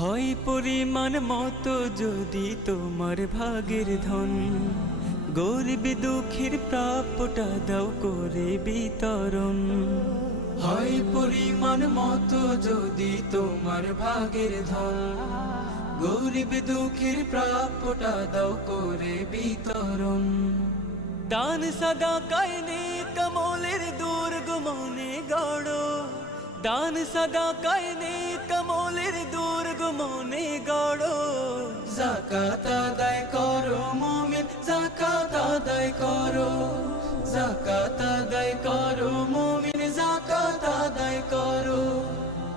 হয় পরিমাণ মতো যদি তোমার ভাগের ধন, গরিব দুঃখীর প্রাপ্যটা দাও করে বিতরণ। হয় পরিমাণ মতো যদি তোমার ভাগের ধন, গরিব দুঃখীর প্রাপ্যটা দাও করে বিতরণ। দান সাদাকায় নেক আমলের দুর্গ মনে গড়ো, দান সাদাকায় নেক আমলের দুর্গ মনে গড়ো। যাকাত আদায় করো মুমিন, যাকাত আদায় করো, যাকাত আদায় করো মুমিন, যাকাত আদায় করো।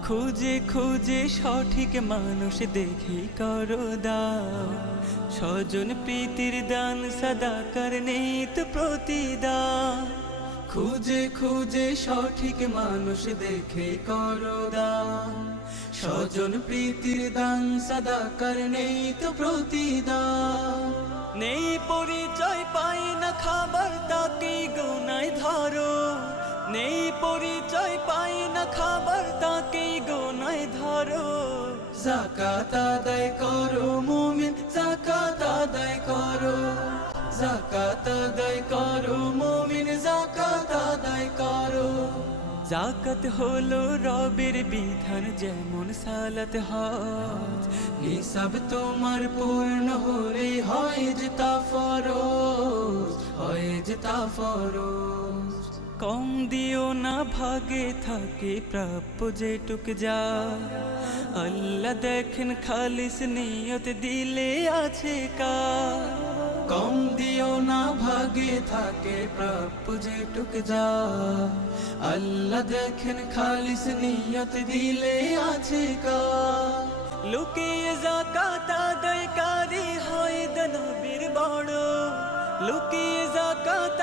খুঁজে খুঁজে সঠিক মানুষ দেখি করো দান, স্বজন প্রীতির দান সাদাকার নিত প্রতিদান। খুঁজে খুঁজে সঠিক মানুষ দেখে করো দান, স্বজন প্রীতির দান সাদাকার নিত প্রতিদান। নেই পরিচয় পাই না খাবার তাকে গোনায় ধরো, নেই পরিচয় পাই না খাবার তাকে গোনায় ধরো। যাকাত আদায় করো মুমিন, যাকাত আদায় করো, যাকাত আদায় করো মুমিন, যাকাত আদায় করো। যাকাত হলো রবের বিধান যেমন সালাত হজ, নিসাব তোমার পূর্ণ হলে হয় যে তা ফরজ, হয় যে তা ফরজ। কম দিও না ভাগে থাকে প্রাপ্য যেটুক যা, আল্লাহ দেখেন খালিস নিয়ত দিলে আছে কার। কম দিও না ভাগে থাকে প্রাপ্য যেটুক যা, আল্লাহ দেখেন খালিস নিয়ত দিলে আছে কার। লুকিয়ে যাকাত আদায়কারী হয় দানবীর বড়, লুকিয়ে যাকাত